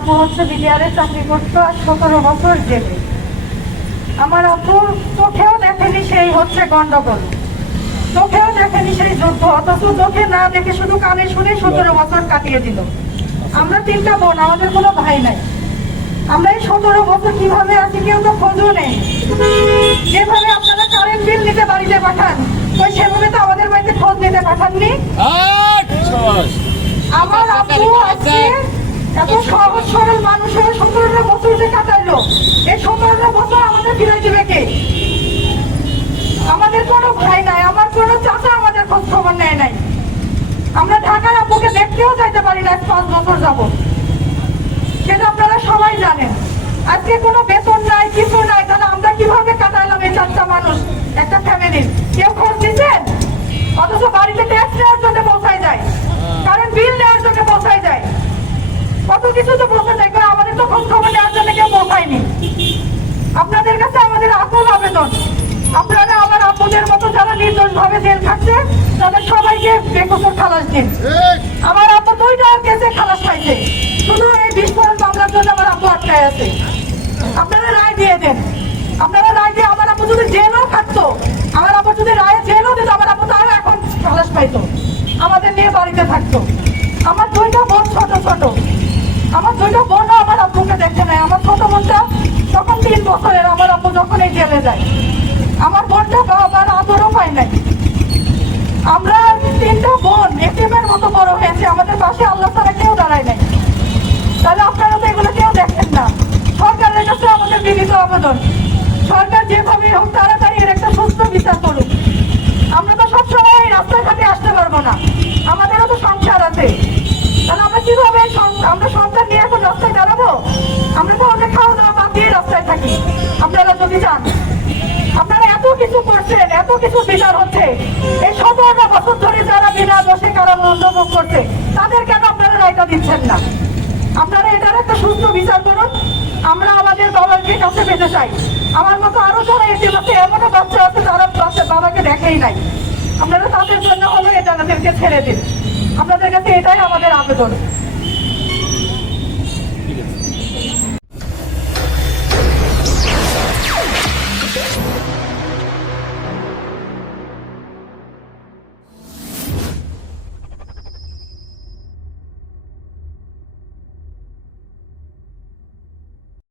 আপু হচ্ছে বিডিআরে চাকরি করতো আর সতেরো বছর জেলে। আমার আপু চোখেও দেখেনি সেই হচ্ছে গন্ডগোল। চোখেও দেখেনি সেই যুদ্ধ অথচ চোখে না দেখে শুধু কানে শুনে সতেরো বছর কাটিয়ে দিল। আমরা তিনটা বোন আমাদের কোনো ভাই নাই। আমরা এই সতেরো বছর কীভাবে আছি কেউ তো খোঁজও নেই। যেভাবে আপনারা কারেন্ট বিল নিতে বাড়িতে পাঠান ওই সেভাবে তো আমাদের বাড়িতে খোঁজ নিতে পাঠাননি। আমার আপু আজকে সহজ সরল মানুষের এই আমাদের আমাদের কোনো নাই, আমার কোনো আমাদের খবর নেয় নাই। আমরা ঢাকার দেখতেও পারি না পাঁচ আপনারা সবাই জানেন, আজকে কোনো বেতন নাই কিছু নাই তাহলে আমরা কীভাবে কাটাইলাম এই চারটা মানুষ একটা ফ্যামিলির কেউ খোঁজ দিচ্ছেন অথচ বাড়িতে ট্যাক্স নেওয়ার জন্য পৌঁছায় যায় কারণ বিল নেওয়ার জন্য পৌঁছায় যায় কত কিছু তো পৌঁছে যায় কিন্তু আমাদের তো খোঁজ খবর নেওয়ার জন্য কেউ পৌঁছায়নি আপনাদের কাছে আমাদের আকুল আবেদন আপনারা আমার আপুদের মতো যারা নির্দোষ ভাবে জেল খাচ্ছে, তাদের সবাইকে বেকসুর খালাস দিন। আমার আপু দুইটা কেসে খালাস পাইছে শুধু এই বিস্ফোরণ মামলার জন্য আমার আপু আটকায় আছে। আপনারা রায় দিয়ে দেন। আপনারা রায় দিয়ে আমার আপু যদি জেলও থাকতো আমার আপু যদি রায়ে জেলও দিত, আমার আপু তাহলে এখন খালাস পাইতো। আমাদের নিয়ে বাড়িতে থাকতো। আমার দুইটা বোন ছোট ছোট। আমার দুইটা বোনও আমার আব্বুকে দেখে নাই আমার ছোট বোনটা তখন তিন বছরের, আমার আব্বু যখন এই জেলে যায়। আমার বোনটা বাবার আদরও পায় নাই। আমরা তিনটা বোন এটিএমের মতো বড় হয়েছে, আমাদের পাশে আল্লাহ তারা কেউ দাঁড়ায় নাই। তাহলে আপনারা তো এগুলো কেউ দেখেন না। সরকারের কাছে আমাদের বিনীত আবেদন। সরকার যেভাবে হোক তাড়াতাড়ি এর একটা সুস্থ বিচার করুক। আমরা তো সবসময় রাস্তাঘাটে আসতে পারব না। আমাদেরও তো সংসার আছে। তাহলে আমরা কীভাবে আমরা সংসার নিয়ে এখন রাস্তায় দাঁড়াবো? আমরা তো অনেক খাওয়া দাওয়া বাদ দিয়ে রাস্তায় থাকি। আপনারা যদি চান আপনারা এত কিছু করছেন, এত কিছু বিচার হচ্ছে। এই সতেরো বছর ধরে যারা বিনা বসে দোষে কারাবন্দভোগ করছে, তাদের কেন আপনারা রায়টা দিচ্ছেন না? আপনারা এটার একটা সুস্থ বিচার করুন। আমরা আমাদের বাবাকে কাছে পেতে চাই। আমার মতো আরও যারা এটি আছে এমনও বাচ্চা আছে তারা বাচ্চা বাবাকে দেখেই নাই। আপনারা তাদের জন্য হলো এটা আমাদেরকে ছেড়ে দিন। আপনাদের কাছে এটাই আমাদের আবেদন।